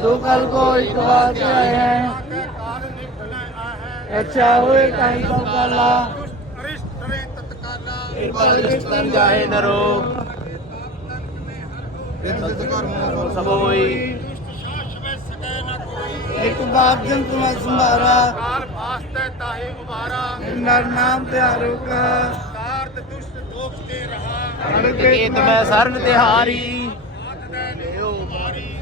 दो कल को एक बार से आए हैं ਕਾਲ ਨਿਕਲੇ ਆਹੇ अच्छा हुए कहीं सब काला ਅਰਿਸ਼ਟ ਕਰੇ ਤਤਕਾਲਾ एक पल के तन जाए नरो सब होई ਸ਼ਾਸ ਵੇ ਸਕੈ ਨ ਕੋਈ एक बाप जन तुम्हें संभारा ਕਾਲ ਵਾਸਤੇ ਤਾਹੇ ਉਬਾਰਾ नर नाम प्यारो का ਕਾਰਤ ਦੁਸ਼ਟ ਦੋਖ ਤੇ ਰਹਾ केत में सरन तिहारी ਆਦ ਦੇ ਲਿਓ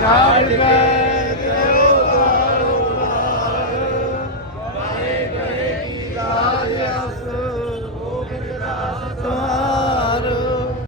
Charlie.